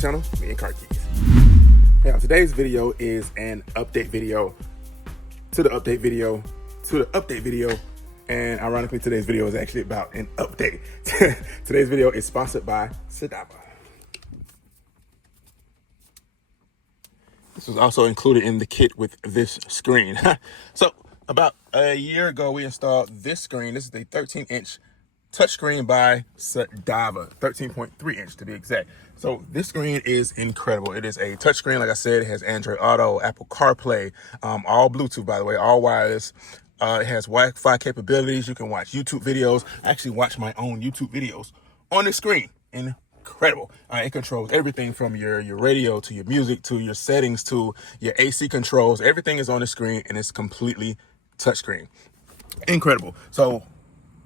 channel, me and Car Keys. Now, today's video is an update video to the update video to the update video. And ironically, today's video is actually about an update. Today's video is sponsored by Cidava. This was also included in the kit with this screen. So about a year ago, we installed this screen. This is a 13-inch touchscreen by Cidava, 13.3 inch to be exact. So this screen is incredible. It is a touchscreen, like I said. It has Android Auto, Apple CarPlay, all Bluetooth, by the way, all wireless. It has Wi-Fi capabilities. You can watch YouTube videos. I actually watch my own YouTube videos on the screen. Incredible. It controls everything from your radio to your music to your settings to your AC controls. Everything is on the screen and it's completely touchscreen. Incredible. So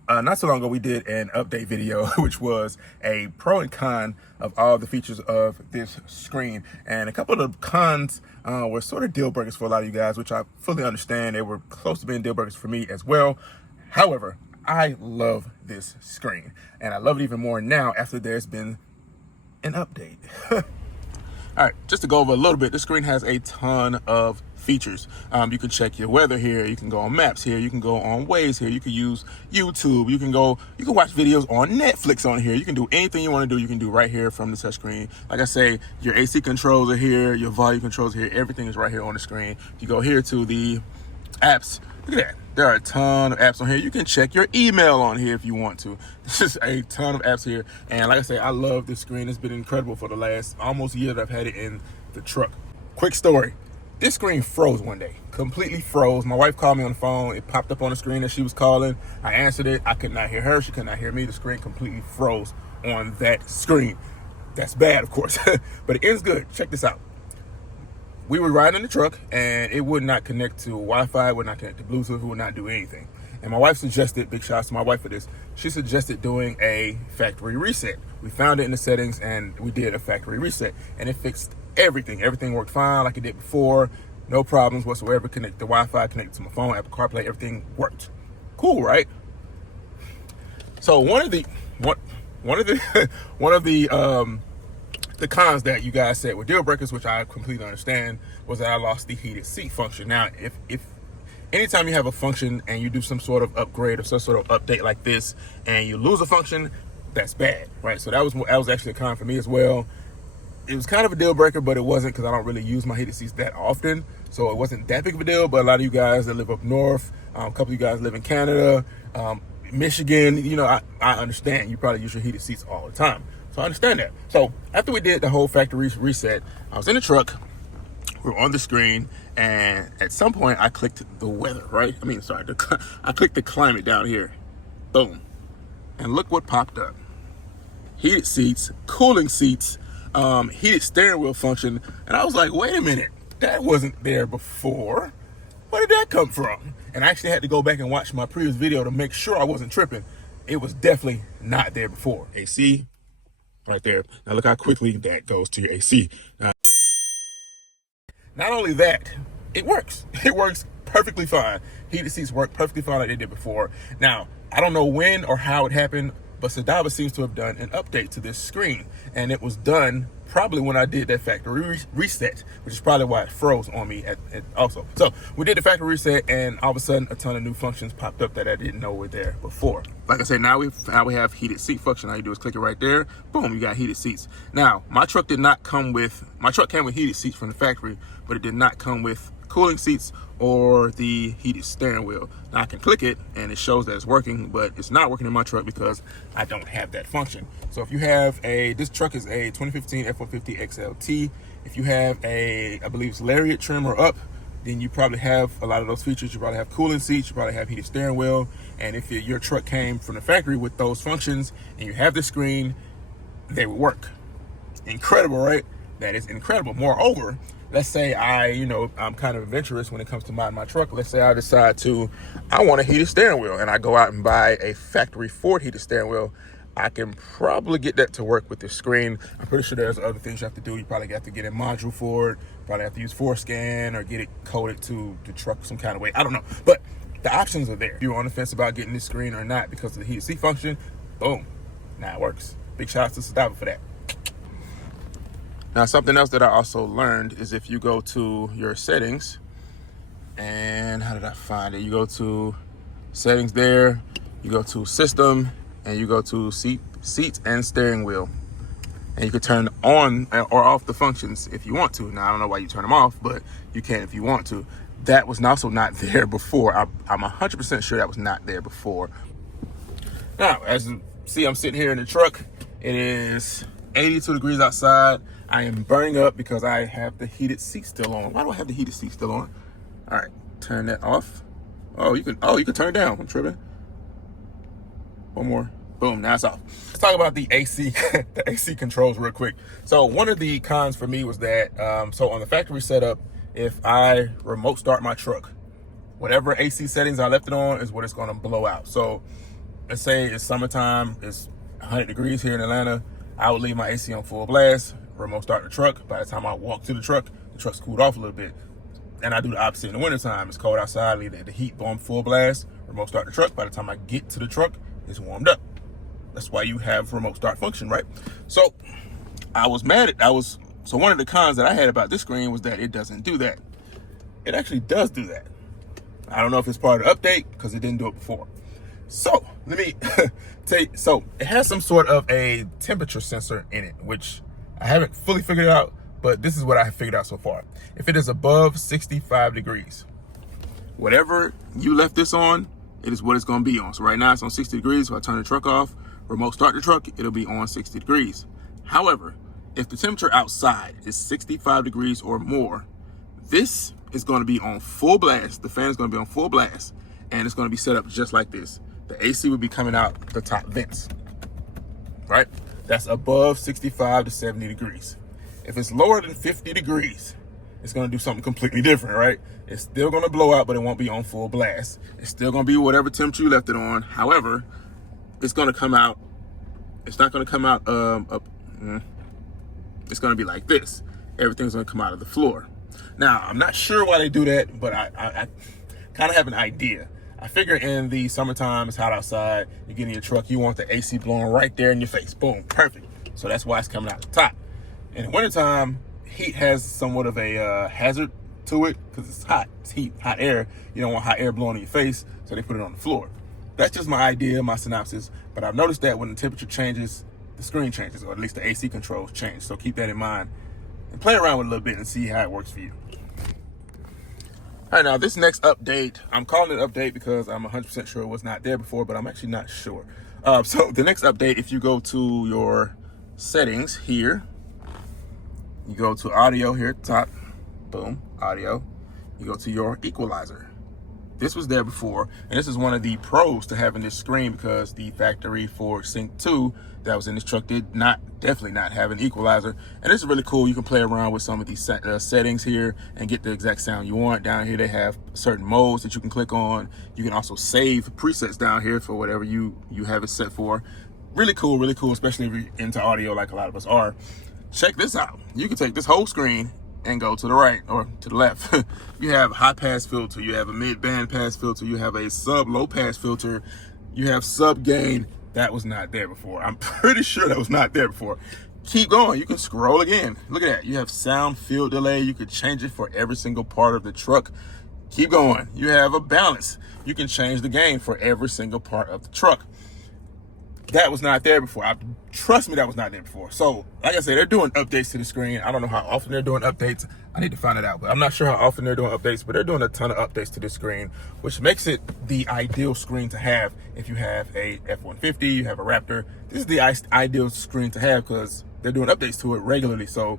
not so long ago, we did an update video, which was a pro and con of all the features of this screen. And a couple of the cons were sort of deal breakers for a lot of you guys, which I fully understand. They were close to being deal breakers for me as well. However, I love this screen, and I love it even more now after there's been an update. All right, just to go over a little bit, this screen has a ton of features. You can check your weather here. You can go on maps here. You can go on Waze here. You can use YouTube. You can watch videos on Netflix on here. You can do anything you want to do. You can do right here from the touchscreen. Like I say, your AC controls are here. Your volume controls are here. Everything is right here on the screen. If you go here to the apps, look at that. There are a ton of apps on here. You can check your email on here if you want to. There's just a ton of apps here. And like I say, I love this screen. It's been incredible for the last almost year that I've had it in the truck. Quick story. This screen froze one day, completely froze. My wife called me on the phone. It popped up on the screen that she was calling. I answered it. I could not hear her. She could not hear me. The screen completely froze on that screen. That's bad, of course, but it ends good. Check this out. We were riding in the truck and it would not connect to Wi-Fi, would not connect to Bluetooth, would not do anything. And my wife suggested, big shout out to my wife for this, she suggested doing a factory reset. We found it in the settings and we did a factory reset and it fixed everything. Everything worked fine like it did before. No problems whatsoever. Connect to Wi-Fi, connect to my phone, Apple CarPlay, everything worked. Cool, right? So one of the cons that you guys said were deal breakers, which I completely understand, was that I lost the heated seat function. Now, if anytime you have a function and you do some sort of upgrade or some sort of update like this and you lose a function, that's bad, right? So that was actually a con for me as well. It was kind of a deal breaker, but it wasn't because I don't really use my heated seats that often. So it wasn't that big of a deal, but a lot of you guys that live up north, a couple of you guys live in Canada, Michigan, you know, I understand. You probably use your heated seats all the time. So I understand that. So after we did the whole factory reset, I was in the truck, we were on the screen, and at some point I clicked the weather, right? I clicked the climate down here. Boom. And look what popped up. Heated seats, cooling seats, heated steering wheel function. And I was like, wait a minute, that wasn't there before. Where did that come from? And I actually had to go back and watch my previous video to make sure I wasn't tripping. It was definitely not there before. AC. Right there. Now look how quickly that goes to your AC. Not only that, it works. It works perfectly fine. Heated seats work perfectly fine like they did before. Now, I don't know when or how it happened, but Cidava seems to have done an update to this screen. And it was done probably when I did that factory reset, which is probably why it froze on me also. So we did the factory reset and all of a sudden a ton of new functions popped up that I didn't know were there before. Like I said, now we have heated seat function. All you do is click it right there. Boom, you got heated seats. Now, my truck came with heated seats from the factory, but it did not come with cooling seats or the heated steering wheel. Now I can click it and it shows that it's working, but it's not working in my truck because I don't have that function. So if you have this truck is a 2015 F150 XLT. If you have I believe it's Lariat trim or up, then you probably have a lot of those features. You probably have cooling seats, you probably have heated steering wheel. And if your truck came from the factory with those functions and you have the screen, they would work. Incredible, right? That is incredible. Moreover, let's say I'm kind of adventurous when it comes to modding my truck. Let's say I decide I want a heated steering wheel and I go out and buy a factory Ford heated steering wheel. I can probably get that to work with the screen. I'm pretty sure there's other things you have to do. You probably have to get a module for it. Probably have to use ForeScan or get it coded to the truck some kind of way. I don't know. But the options are there. If you're on the fence about getting this screen or not because of the heated seat function, boom. Now it works. Big shout out to Cidava for that. Now, something else that I also learned is if you go to your settings, and how did I find it? You go to settings there, you go to system, and you go to seats and steering wheel. And you can turn on or off the functions if you want to. Now, I don't know why you turn them off, but you can if you want to. That was also not there before. I'm 100% sure that was not there before. Now, as you see, I'm sitting here in the truck. It is 82 degrees outside. I am burning up because I have the heated seat still on. Why do I have the heated seat still on? All right, turn that off. Oh, you can turn it down. I'm tripping. One more. Boom, now it's off. Let's talk about the AC, the AC controls real quick. So one of the cons for me was that, so on the factory setup, if I remote start my truck, whatever AC settings I left it on is what it's gonna blow out. So let's say it's summertime, it's 100 degrees here in Atlanta. I would leave my AC on full blast, remote start the truck. By the time I walk to the truck's cooled off a little bit. And I do the opposite in the wintertime. It's cold outside, leave the heat on full blast, remote start the truck. By the time I get to the truck, it's warmed up. That's why you have remote start function, right? So I was mad at, so one of the cons that I had about this screen was that it doesn't do that. It actually does do that. I don't know if it's part of the update because it didn't do it before. So let me so it has some sort of a temperature sensor in it, which I haven't fully figured out, but this is what I have figured out so far. If it is above 65 degrees, whatever you left this on, it is what it's gonna be on. So right now it's on 60 degrees, so I turn the truck off, remote start the truck, it'll be on 60 degrees. However, if the temperature outside is 65 degrees or more, this is gonna be on full blast. The fan is gonna be on full blast, and it's gonna be set up just like this. The AC will be coming out the top vents, right? That's above 65 to 70 degrees. If it's lower than 50 degrees, it's gonna do something completely different, right? It's still gonna blow out, but it won't be on full blast. It's still gonna be whatever temperature you left it on. However, it's gonna come out, it's not gonna come out it's gonna be like this. Everything's gonna come out of the floor. Now, I'm not sure why they do that, but I kind of have an idea. I figure in the summertime, it's hot outside, you get in your truck, you want the AC blowing right there in your face. Boom, perfect. So that's why it's coming out the top. In the wintertime, heat has somewhat of a hazard to it because it's hot. It's heat, hot air. You don't want hot air blowing in your face, so they put it on the floor. That's just my idea, my synopsis. But I've noticed that when the temperature changes, the screen changes, or at least the AC controls change. So keep that in mind and play around with it a little bit and see how it works for you. All right, now this next update, I'm calling it update because I'm 100% sure it was not there before, but I'm actually not sure. So the next update, if you go to your settings here, you go to audio here at the top, boom, audio. You go to your equalizer. This was there before, and this is one of the pros to having this screen because the factory Ford Sync 2 that was in this truck definitely not have an equalizer. And this is really cool. You can play around with some of these settings here and get the exact sound you want. Down here, they have certain modes that you can click on. You can also save presets down here for whatever you have it set for. Really cool, especially if you're into audio like a lot of us are. Check this out. You can take this whole screen and go to the right or to the left. You have high pass filter, you have a mid band pass filter, you have a sub low pass filter, you have sub gain. That was not there before. I'm pretty sure that was not there before. Keep going, you can scroll again. Look at that, you have sound field delay. You could change it for every single part of the truck. Keep going, you have a balance. You can change the gain for every single part of the truck. That was not there before. Trust me, that was not there before. So, like I said, they're doing updates to the screen. I don't know how often they're doing updates. I need to find it out, but I'm not sure how often they're doing updates, but they're doing a ton of updates to this screen, which makes it the ideal screen to have if you have a F150, you have a Raptor. This is the ideal screen to have because they're doing updates to it regularly. So,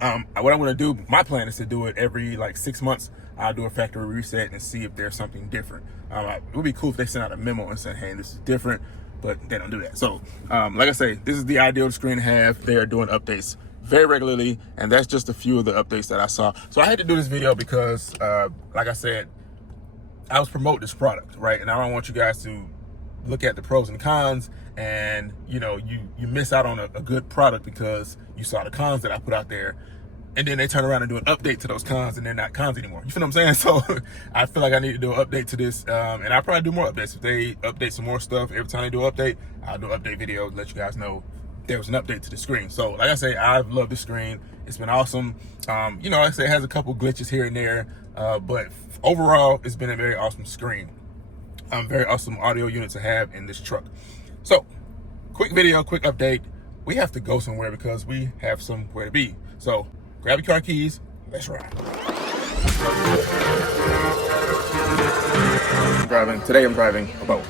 what I'm going to do, my plan is to do it every like 6 months. I'll do a factory reset and see if there's something different. It would be cool if they sent out a memo and said, hey, this is different. But they don't do that. So, like I say, this is the ideal screen to have. They are doing updates very regularly, and that's just a few of the updates that I saw. So I had to do this video because, like I said, I was promoting this product, right? And I don't want you guys to look at the pros and cons and, you know, you miss out on a good product because you saw the cons that I put out there. And then they turn around and do an update to those cons and they're not cons anymore. You feel what I'm saying? So I feel like I need to do an update to this. And I'll probably do more updates. If they update some more stuff, every time they do an update, I'll do an update video, let you guys know there was an update to the screen. So like I say, I've loved the screen. It's been awesome. You know, like I say, it has a couple glitches here and there, but overall, it's been a very awesome screen. Very awesome audio unit to have in this truck. So, quick video, quick update. We have to go somewhere because we have somewhere to be. So, grab your car keys, let's ride. Today I'm driving a boat.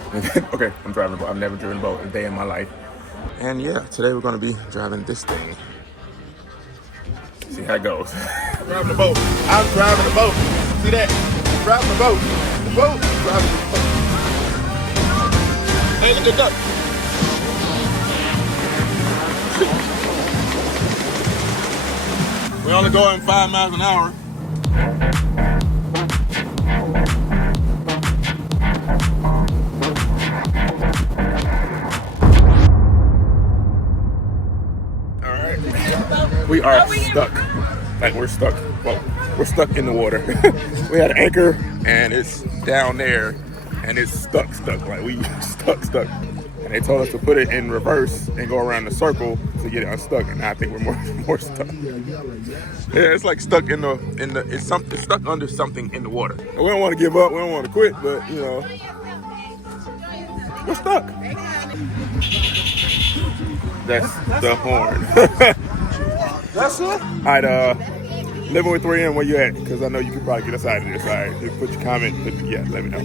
Okay, I'm driving a boat. I've never driven a boat a day in my life. And yeah, today we're gonna be driving this thing. See how it goes. I'm driving the boat. I'm driving the boat. See that? I'm driving the boat. The boat. I'm driving the boat. Hey, look at that. We're only going 5 miles an hour. We are stuck. Like, we're stuck. Well, we're stuck in the water. We had an anchor and it's down there and it's stuck. Like, we stuck. And they told us to put it in reverse and go around the circle to get it unstuck. And I think we're more stuck. Yeah, it's like stuck it's stuck under something in the water. And we don't want to give up. We don't want to quit, but you know, we're stuck. That's the horn. That's it? All right, living with 3M, where you at? Because I know you could probably get us out of this. All right, put your comment. Yeah, let me know.